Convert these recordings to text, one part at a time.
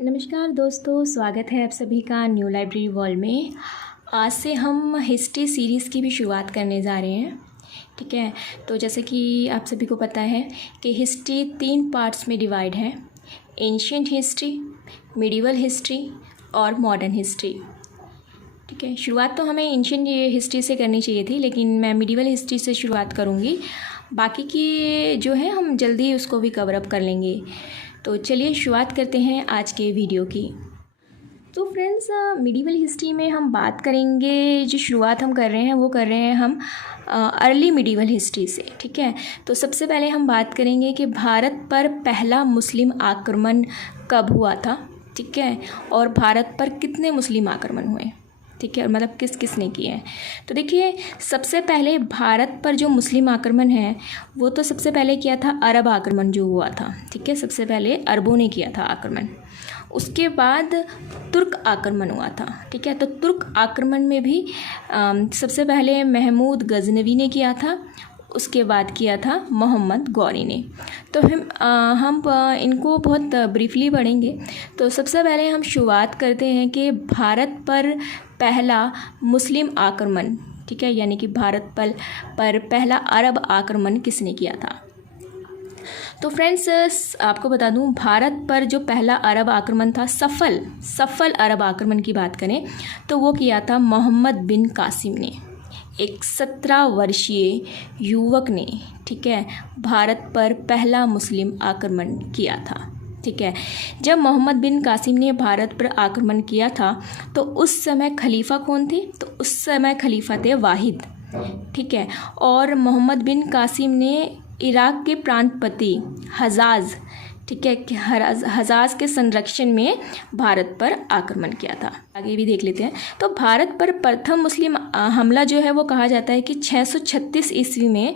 नमस्कार दोस्तों, स्वागत है आप सभी का न्यू लाइब्रेरी वर्ल्ड में। आज से हम हिस्ट्री सीरीज़ की भी शुरुआत करने जा रहे हैं। ठीक है, तो जैसे कि आप सभी को पता है कि हिस्ट्री 3 पार्ट्स में डिवाइड है, एंशिएंट हिस्ट्री, मिडिवल हिस्ट्री और मॉडर्न हिस्ट्री। ठीक है, शुरुआत तो हमें एंशिएंट हिस्ट्री से करनी चाहिए थी, लेकिन मैं मिडिवल हिस्ट्री से शुरुआत करूँगी। बाकी की जो है हम जल्दी उसको भी कवर अप कर लेंगे। तो चलिए शुरुआत करते हैं आज के वीडियो की। तो फ्रेंड्स, मिडिवल हिस्ट्री में हम बात करेंगे, जो शुरुआत हम कर रहे हैं वो कर रहे हैं हम अर्ली मिडिवल हिस्ट्री से। ठीक है, तो सबसे पहले हम बात करेंगे कि भारत पर पहला मुस्लिम आक्रमण कब हुआ था। ठीक है, और भारत पर कितने मुस्लिम आक्रमण हुए। ठीक है, मतलब किस किस ने किए हैं। तो देखिए, सबसे पहले भारत पर जो मुस्लिम आक्रमण है वो तो सबसे पहले किया था अरब आक्रमण जो हुआ था। ठीक है, सबसे पहले अरबों ने किया था आक्रमण। उसके बाद तुर्क आक्रमण हुआ था। ठीक है, तो तुर्क आक्रमण में भी सबसे पहले महमूद गजनवी ने किया था, उसके बाद किया था मोहम्मद गौरी ने। तो हम इनको बहुत ब्रीफली पढ़ेंगे। तो सबसे पहले हम शुरुआत करते हैं कि भारत पर पहला मुस्लिम आक्रमण, ठीक है, यानी कि भारत पर पहला अरब आक्रमण किसने किया था। तो फ्रेंड्स, आपको बता दूं, भारत पर जो पहला अरब आक्रमण था, सफल अरब आक्रमण की बात करें तो वो किया था मोहम्मद बिन कासिम ने। एक 17 वर्षीय युवक ने, ठीक है, भारत पर पहला मुस्लिम आक्रमण किया था। ठीक है, जब मोहम्मद बिन कासिम ने भारत पर आक्रमण किया था तो उस समय खलीफा कौन थे, तो उस समय खलीफा थे वाहिद। ठीक है, और मोहम्मद बिन कासिम ने इराक के प्रांतपति हजाज, ठीक है, हजाज के संरक्षण में भारत पर आक्रमण किया था। आगे भी देख लेते हैं। तो भारत पर प्रथम मुस्लिम हमला जो है वो कहा जाता है कि 636 ईस्वी में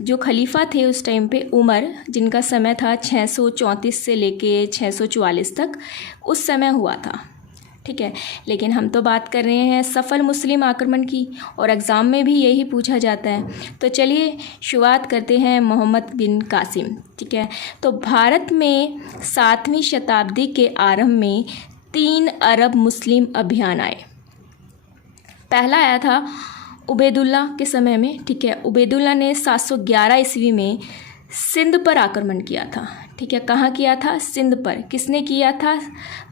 जो खलीफा थे उस टाइम पे उमर, जिनका समय था 634 से लेके 644 तक, उस समय हुआ था। ठीक है, लेकिन हम तो बात कर रहे हैं सफल मुस्लिम आक्रमण की, और एग्ज़ाम में भी यही पूछा जाता है। तो चलिए शुरुआत करते हैं मोहम्मद बिन कासिम। ठीक है, तो भारत में 7वीं शताब्दी के आरंभ में 3 अरब मुस्लिम अभियान आए। पहला आया था उबैदुल्ला के समय में। ठीक है, उबैदुल्ला ने 711 ईस्वी में सिंध पर आक्रमण किया था। ठीक है, कहाँ किया था, सिंध पर। किसने किया था,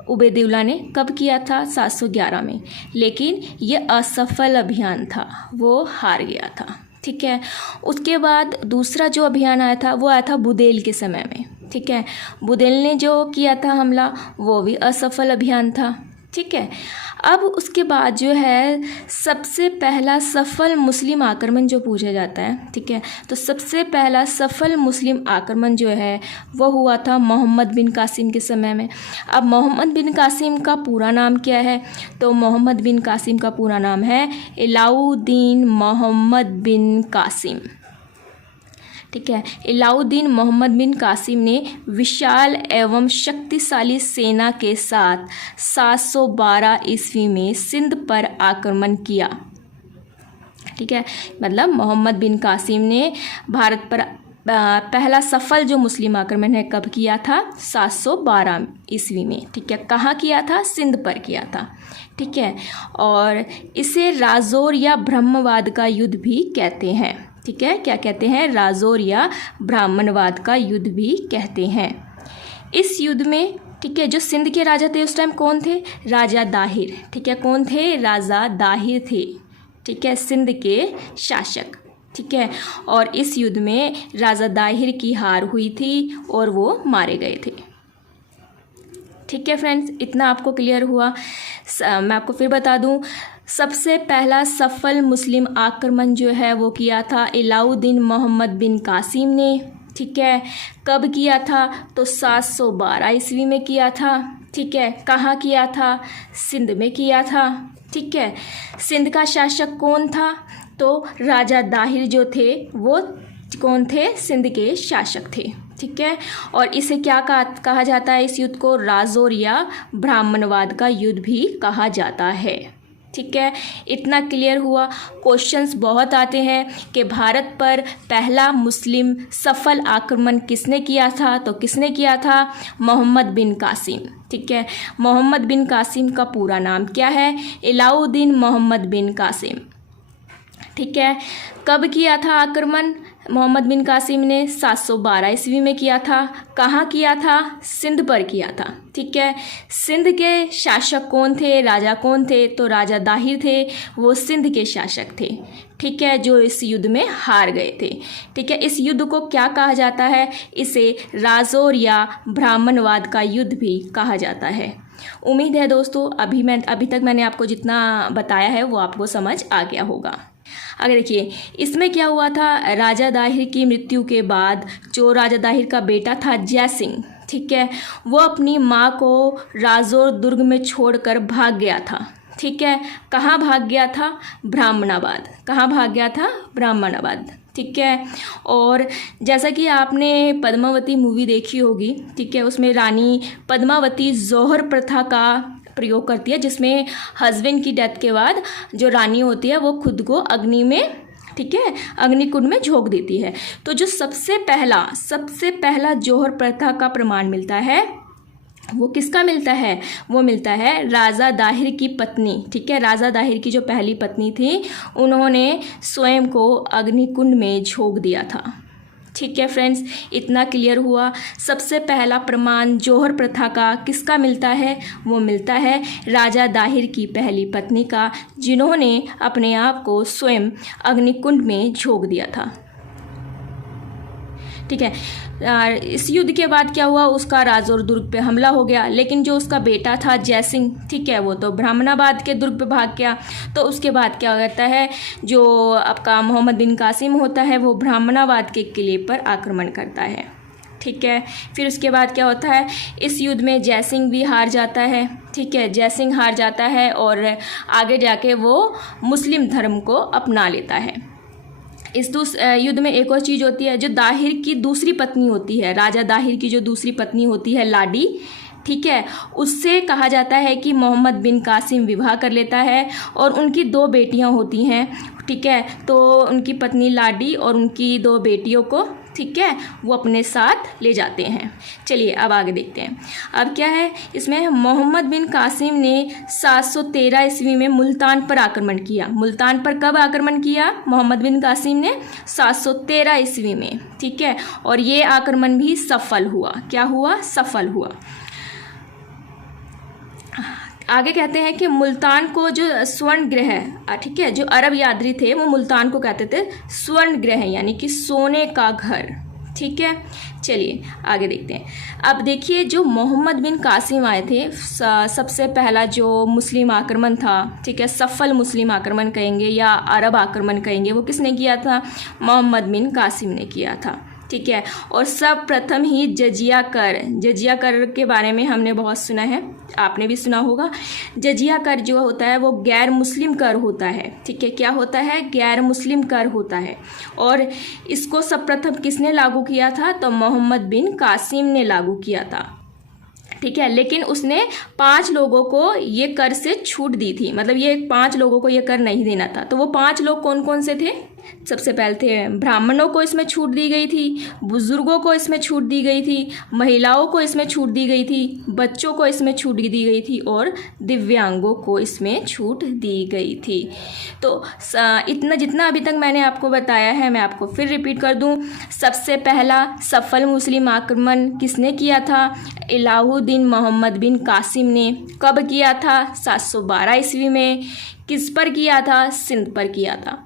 उबैदुल्ला ने। कब किया था, 711 में। लेकिन ये असफल अभियान था, वो हार गया था। ठीक है, उसके बाद दूसरा जो अभियान आया था वो आया था बुदेल के समय में। ठीक है, बुदेल ने जो किया था हमला वो भी असफल अभियान था। ठीक है, अब उसके बाद जो है सबसे पहला सफल मुस्लिम आक्रमण जो पूछा जाता है। ठीक है, तो सबसे पहला सफल मुस्लिम आक्रमण जो है वो हुआ था मोहम्मद बिन कासिम के समय में। अब मोहम्मद बिन कासिम का पूरा नाम क्या है, तो मोहम्मद बिन कासिम का पूरा नाम है अलाउद्दीन मोहम्मद बिन कासिम। ठीक है, अलाउद्दीन मोहम्मद बिन कासिम ने विशाल एवं शक्तिशाली सेना के साथ 712 ईस्वी में सिंध पर आक्रमण किया। ठीक है, मतलब मोहम्मद बिन कासिम ने भारत पर पहला सफल जो मुस्लिम आक्रमण है कब किया था, 712 ईस्वी में। ठीक है, कहाँ किया था, सिंध पर किया था। ठीक है, और इसे राजौर या ब्रह्मवाद का युद्ध भी कहते हैं। ठीक है, क्या कहते हैं, राजौर या ब्राह्मणवाद का युद्ध भी कहते हैं। इस युद्ध में, ठीक है, जो सिंध के राजा थे उस टाइम कौन थे, राजा दाहिर। ठीक है, कौन थे, राजा दाहिर थे। ठीक है, सिंध के शासक। ठीक है, और इस युद्ध में राजा दाहिर की हार हुई थी और वो मारे गए थे। ठीक है फ्रेंड्स, इतना आपको क्लियर हुआ। मैं आपको फिर बता दूं, सबसे पहला सफल मुस्लिम आक्रमण जो है वो किया था अलाउद्दीन मोहम्मद बिन कासिम ने। ठीक है, कब किया था, तो 712 ईस्वी में किया था। ठीक है, कहाँ किया था, सिंध में किया था। ठीक है, सिंध का शासक कौन था, तो राजा दाहिर जो थे वो कौन थे, सिंध के शासक थे। ठीक है, और इसे क्या कहा जाता है, इस युद्ध को राजौर या ब्राह्मणवाद का युद्ध भी कहा जाता है। ठीक है, इतना क्लियर हुआ। क्वेश्चंस बहुत आते हैं कि भारत पर पहला मुस्लिम सफल आक्रमण किसने किया था, तो किसने किया था, मोहम्मद बिन कासिम। ठीक है, मोहम्मद बिन कासिम का पूरा नाम क्या है, अलाउद्दीन मोहम्मद बिन कासिम। ठीक है, कब किया था आक्रमण मोहम्मद बिन कासिम ने, 712 ईस्वी में किया था। कहाँ किया था, सिंध पर किया था। ठीक है, सिंध के शासक कौन थे, राजा कौन थे, तो राजा दाहिर थे, वो सिंध के शासक थे। ठीक है, जो इस युद्ध में हार गए थे। ठीक है, इस युद्ध को क्या कहा जाता है, इसे राजौर या ब्राह्मणवाद का युद्ध भी कहा जाता है। उम्मीद है दोस्तों अभी तक मैंने आपको जितना बताया है वो आपको समझ आ गया होगा। आगे देखिए, इसमें क्या हुआ था, राजा दाहिर की मृत्यु के बाद जो राजा दाहिर का बेटा था जय सिंह, ठीक है, वो अपनी माँ को राजौर दुर्ग में छोड़कर भाग गया था। ठीक है, कहाँ भाग गया था, ब्राह्मणाबाद। कहाँ भाग गया था, ब्राह्मणाबाद। ठीक है, और जैसा कि आपने पद्मावती मूवी देखी होगी, ठीक है, उसमें रानी पद्मावती जौहर प्रथा का प्रयोग करती है, जिसमें हस्बैंड की डेथ के बाद जो रानी होती है वो खुद को अग्नि में, ठीक है, अग्निकुंड में झोंक देती है। तो जो सबसे पहला जौहर प्रथा का प्रमाण मिलता है वो किसका मिलता है, वो मिलता है राजा दाहिर की पत्नी। ठीक है, राजा दाहिर की जो पहली पत्नी थी उन्होंने स्वयं को अग्निकुंड में झोंक दिया था। ठीक है फ्रेंड्स, इतना क्लियर हुआ। सबसे पहला प्रमाण जौहर प्रथा का किसका मिलता है, वो मिलता है राजा दाहिर की पहली पत्नी का, जिन्होंने अपने आप को स्वयं अग्निकुंड में झोंक दिया था। ठीक है, इस युद्ध के बाद क्या हुआ, उसका राजौर दुर्ग पे हमला हो गया, लेकिन जो उसका बेटा था जय सिंह, ठीक है, वो तो ब्राह्मणाबाद के दुर्ग पे भाग गया। तो उसके बाद क्या होता है, जो आपका मोहम्मद बिन कासिम होता है वो ब्राह्मणाबाद के किले पर आक्रमण करता है। ठीक है, फिर उसके बाद क्या होता है, इस युद्ध में जय सिंह भी हार जाता है। ठीक है, जय सिंह हार जाता है और आगे जाके वो मुस्लिम धर्म को अपना लेता है। इस युद्ध में एक और चीज़ होती है, जो दाहिर की दूसरी पत्नी होती है, राजा दाहिर की जो दूसरी पत्नी होती है लाडी, ठीक है, उससे कहा जाता है कि मोहम्मद बिन कासिम विवाह कर लेता है और उनकी 2 बेटियां होती हैं। ठीक है, तो उनकी पत्नी लाडी और उनकी 2 बेटियों को, ठीक है, वो अपने साथ ले जाते हैं। चलिए अब आगे देखते हैं। अब क्या है इसमें, मोहम्मद बिन कासिम ने 713 ईस्वी में मुल्तान पर आक्रमण किया। मुल्तान पर कब आक्रमण किया, मोहम्मद बिन कासिम ने 713 ईस्वी में। ठीक है, और ये आक्रमण भी सफल हुआ। क्या हुआ, सफल हुआ। आगे कहते हैं कि मुल्तान को जो स्वर्ण ग्रह, ठीक है, जो अरब यात्री थे वो मुल्तान को कहते थे स्वर्ण ग्रह, यानी कि सोने का घर। ठीक है, चलिए आगे देखते हैं। अब देखिए, जो मोहम्मद बिन कासिम आए थे, सबसे पहला जो मुस्लिम आक्रमण था, ठीक है, सफल मुस्लिम आक्रमण कहेंगे या अरब आक्रमण कहेंगे, वो किसने किया था, मोहम्मद बिन कासिम ने किया था। ठीक है, और सब प्रथम ही जजिया कर के बारे में हमने बहुत सुना है, आपने भी सुना होगा। जजिया कर जो होता है वो गैर मुस्लिम कर होता है। ठीक है, क्या होता है, गैर मुस्लिम कर होता है, और इसको सब प्रथम किसने लागू किया था, तो मोहम्मद बिन कासिम ने लागू किया था। ठीक है, लेकिन उसने 5 लोगों को ये कर से छूट दी थी, मतलब ये 5 लोगों को ये कर नहीं देना था। तो वो 5 लोग कौन कौन से थे, सबसे पहले थे ब्राह्मणों को इसमें छूट दी गई थी, बुजुर्गों को इसमें छूट दी गई थी, महिलाओं को इसमें छूट दी गई थी, बच्चों को इसमें छूट दी गई थी, और दिव्यांगों को इसमें छूट दी गई थी। तो इतना जितना अभी तक मैंने आपको बताया है मैं आपको फिर रिपीट कर दूं। सबसे पहला सफल मुस्लिम आक्रमण किसने किया था, अलाउद्दीन मोहम्मद बिन कासिम ने। कब किया था, 712 ईस्वी में। किस पर किया था, सिंध पर किया था।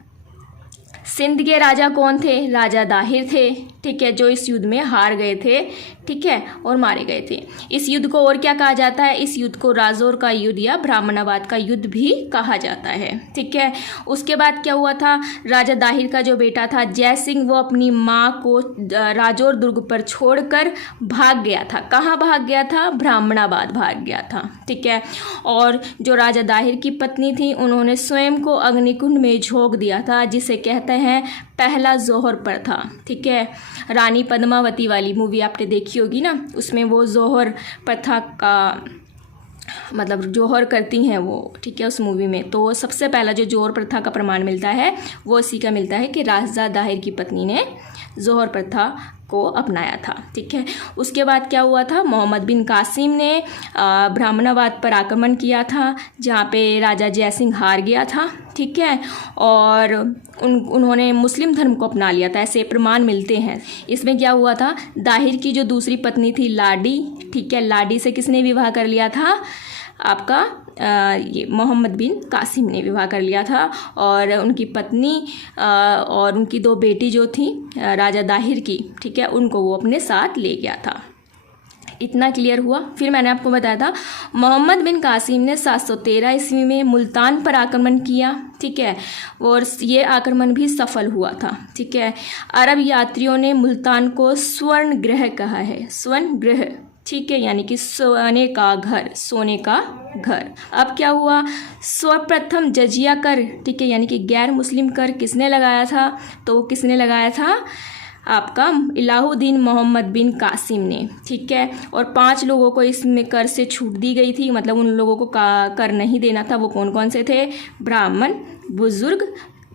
सिंध के राजा कौन थे, राजा दाहिर थे। ठीक है, जो इस युद्ध में हार गए थे, ठीक है, और मारे गए थे। इस युद्ध को और क्या कहा जाता है, इस युद्ध को राजौर का युद्ध या ब्राह्मणाबाद का युद्ध भी कहा जाता है। ठीक है, उसके बाद क्या हुआ था, राजा दाहिर का जो बेटा था जय सिंह, वो अपनी माँ को राजौर दुर्ग पर छोड़कर भाग गया था। कहाँ भाग गया था, ब्राह्मणाबाद भाग गया था। ठीक है, और जो राजा दाहिर की पत्नी थी उन्होंने स्वयं को अग्निकुंड में झोंक दिया था, जिसे कहते हैं पहला जौहर प्रथा। ठीक है, रानी पद्मावती वाली मूवी आपने देखी होगी ना, उसमें वो जौहर प्रथा का मतलब जौहर करती हैं वो, ठीक है, उस मूवी में। तो सबसे पहला जो जौहर प्रथा का प्रमाण मिलता है वो इसी का मिलता है कि राजा दाहिर की पत्नी ने जौहर प्रथा को अपनाया था, ठीक है। उसके बाद क्या हुआ था, मोहम्मद बिन कासिम ने ब्राह्मणवाद पर आक्रमण किया था, जहाँ पे राजा जयसिंह हार गया था, ठीक है, और उन्होंने मुस्लिम धर्म को अपना लिया था, ऐसे प्रमाण मिलते हैं। इसमें क्या हुआ था, दाहिर की जो दूसरी पत्नी थी लाडी, ठीक है, लाडी से किसने विवाह कर लिया था, आपका ये मोहम्मद बिन कासिम ने विवाह कर लिया था, और उनकी पत्नी और उनकी 2 बेटी जो थी राजा दाहिर की, ठीक है, उनको वो अपने साथ ले गया था। इतना क्लियर हुआ। फिर मैंने आपको बताया था मोहम्मद बिन कासिम ने 713 ईस्वी में मुल्तान पर आक्रमण किया, ठीक है, और ये आक्रमण भी सफल हुआ था, ठीक है। अरब यात्रियों ने मुल्तान को स्वर्ण गृह कहा है, स्वर्ण गृह, ठीक है, यानी कि सोने का घर, सोने का घर। अब क्या हुआ, सर्वप्रथम जजिया कर, ठीक है, यानी कि गैर मुस्लिम कर किसने लगाया था, तो वो किसने लगाया था, आपका इलाहुद्दीन मोहम्मद बिन कासिम ने, ठीक है। और 5 लोगों को इसमें कर से छूट दी गई थी, मतलब उन लोगों को कर नहीं देना था। वो कौन कौन से थे, ब्राह्मण, बुजुर्ग,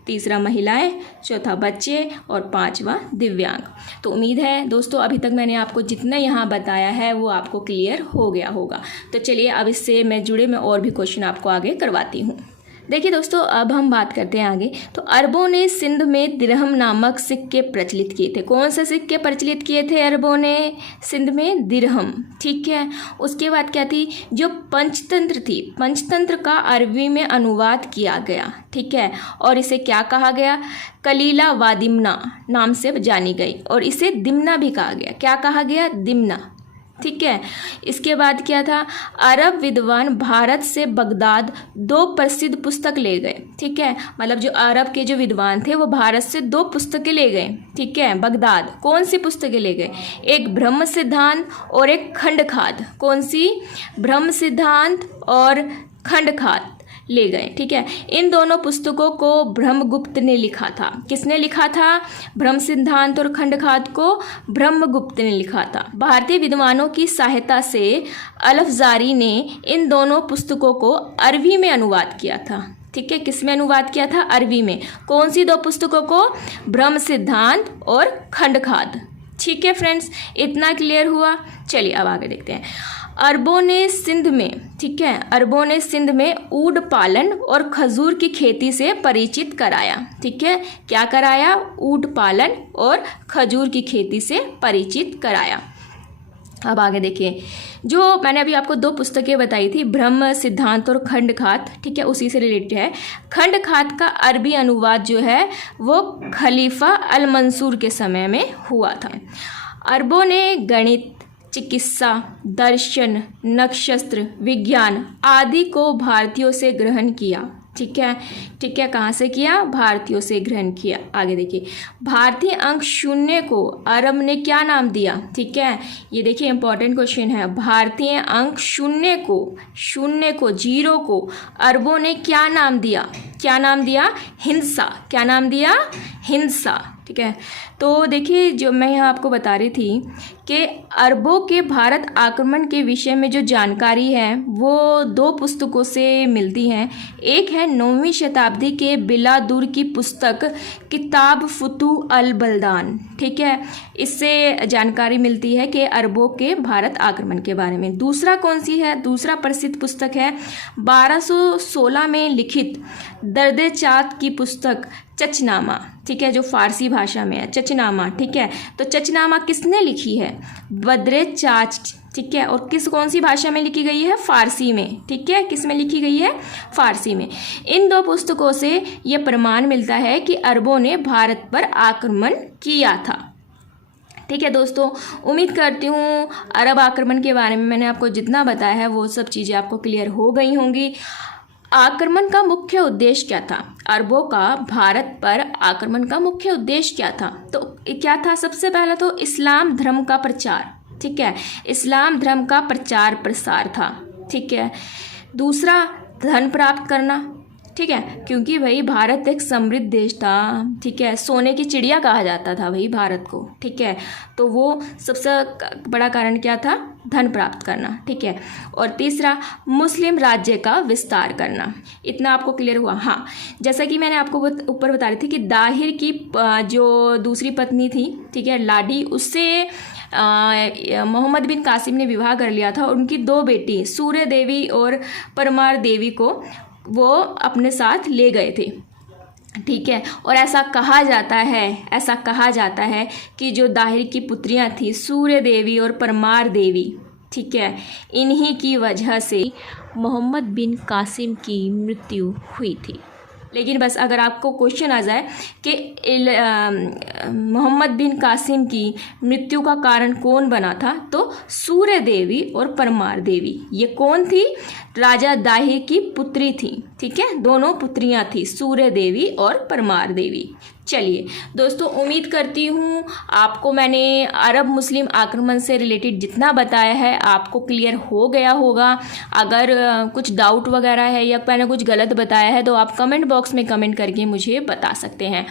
तीसरा महिलाएं, चौथा बच्चे और 5वां दिव्यांग। तो उम्मीद है दोस्तों अभी तक मैंने आपको जितना यहाँ बताया है वो आपको क्लियर हो गया होगा। तो चलिए अब इससे मैं जुड़े मैं और भी क्वेश्चन आपको आगे करवाती हूँ। देखिए दोस्तों, अब हम बात करते हैं आगे। तो अरबों ने सिंध में दिरहम नामक सिक्के प्रचलित किए थे। कौन से सिक्के प्रचलित किए थे अरबों ने सिंध में, दिरहम, ठीक है। उसके बाद क्या थी, जो पंचतंत्र थी, पंचतंत्र का अरबी में अनुवाद किया गया, ठीक है, और इसे क्या कहा गया, कलीला वादिमना नाम से जानी गई, और इसे दिमना भी कहा गया। क्या कहा गया, दिमना, ठीक है। इसके बाद क्या था, अरब विद्वान भारत से बगदाद 2 प्रसिद्ध पुस्तक ले गए, ठीक है, मतलब जो अरब के जो विद्वान थे वो भारत से 2 पुस्तकें ले गए, ठीक है, बगदाद। कौन सी पुस्तकें ले गए, एक ब्रह्म सिद्धांत और एक खंडखाद। कौन सी, ब्रह्म सिद्धांत और खंडखाद ले गए, ठीक है। इन दोनों पुस्तकों को ब्रह्मगुप्त ने लिखा था। किसने लिखा था, ब्रह्म सिद्धांत और खंडखाद को ब्रह्मगुप्त ने लिखा था। भारतीय विद्वानों की सहायता से अलफजारी ने इन दोनों पुस्तकों को अरबी में अनुवाद किया था, ठीक है। किस में अनुवाद किया था, अरबी में। कौन सी 2 पुस्तकों को, ब्रह्म सिद्धांत और खंडखाद, ठीक है फ्रेंड्स, इतना क्लियर हुआ। चलिए अब आगे देखते हैं। अरबों ने सिंध में, ठीक है, अरबों ने सिंध में ऊंट पालन और खजूर की खेती से परिचित कराया, ठीक है। क्या कराया, ऊंट पालन और खजूर की खेती से परिचित कराया। अब आगे देखिए, जो मैंने अभी आपको 2 पुस्तकें बताई थी, ब्रह्म सिद्धांत और खंडखात, ठीक है, उसी से रिलेटेड है। खंडखात का अरबी अनुवाद जो है वो खलीफा अल मंसूर के समय में हुआ था। अरबों ने गणित, चिकित्सा, दर्शन, नक्षत्र विज्ञान आदि को भारतीयों से ग्रहण किया, ठीक है, ठीक है। कहाँ से किया, भारतीयों से ग्रहण किया। आगे देखिए, भारतीय अंक 0 को अरब ने क्या नाम दिया, ठीक है, ये देखिए इंपॉर्टेंट क्वेश्चन है। भारतीय अंक 0 को 0 को अरबों ने क्या नाम दिया, क्या नाम दिया, हिंसा। क्या नाम दिया, हिंसा, ठीक है। तो देखिए, जो मैं यहाँ आपको बता रही थी कि अरबों के भारत आक्रमण के विषय में जो जानकारी है वो 2 पुस्तकों से मिलती हैं। एक है 9वीं शताब्दी के बिलादुर की पुस्तक किताब फुतू अल बल्दान, ठीक है, इससे जानकारी मिलती है कि अरबों के भारत आक्रमण के बारे में। दूसरा कौन सी है, दूसरा प्रसिद्ध पुस्तक है 1216 में लिखित दर्द चाँद की पुस्तक चचनामा, ठीक है, जो फारसी भाषा में है, चचनामा, ठीक है। तो चचनामा किसने लिखी है, बद्रे चाच, ठीक है, और कौन सी भाषा में लिखी गई है, फारसी में, ठीक है, किस में लिखी गई है, फारसी में। इन 2 पुस्तकों से यह प्रमाण मिलता है कि अरबों ने भारत पर आक्रमण किया था, ठीक है दोस्तों। उम्मीद करती हूँ अरब आक्रमण के बारे में मैंने आपको जितना बताया है वो सब चीज़ें आपको क्लियर हो गई होंगी। आक्रमण का मुख्य उद्देश्य क्या था, अरबों का भारत पर आक्रमण का मुख्य उद्देश्य क्या था, तो क्या था, सबसे पहला तो इस्लाम धर्म का प्रचार, ठीक है, इस्लाम धर्म का प्रचार प्रसार था, ठीक है। दूसरा धन प्राप्त करना, ठीक है, क्योंकि भाई भारत एक समृद्ध देश था, ठीक है, सोने की चिड़िया कहा जाता था भाई भारत को, ठीक है। तो वो सबसे बड़ा कारण क्या था, धन प्राप्त करना, ठीक है। और तीसरा, मुस्लिम राज्य का विस्तार करना। इतना आपको क्लियर हुआ। हाँ, जैसा कि मैंने आपको ऊपर बता रही थी कि दाहिर की जो दूसरी पत्नी थी, ठीक है, लाडी, उससे मोहम्मद बिन कासिम ने विवाह कर लिया था। उनकी 2 बेटी सूर्य देवी और परमार देवी को वो अपने साथ ले गए थे, ठीक है। और ऐसा कहा जाता है कि जो दाहिर की पुत्रियां थी सूर्य देवी और परमार देवी, ठीक है, इन्हीं की वजह से मोहम्मद बिन कासिम की मृत्यु हुई थी। लेकिन बस अगर आपको क्वेश्चन आ जाए कि मोहम्मद बिन कासिम की मृत्यु का कारण कौन बना था, तो सूर्य देवी और परमार देवी। ये कौन थी, राजा दाहिर की पुत्री थी, ठीक है, दोनों पुत्रियां थी, सूर्य देवी और परमार देवी। चलिए दोस्तों, उम्मीद करती हूँ आपको मैंने अरब मुस्लिम आक्रमण से रिलेटेड जितना बताया है आपको क्लियर हो गया होगा। अगर कुछ डाउट वगैरह है या मैंने कुछ गलत बताया है तो आप कमेंट बॉक्स में कमेंट करके मुझे बता सकते हैं।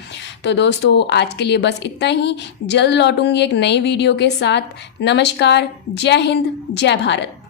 तो दोस्तों आज के लिए बस इतना ही। जल्द लौटूंगी एक नई वीडियो के साथ। नमस्कार, जय हिंद, जय भारत।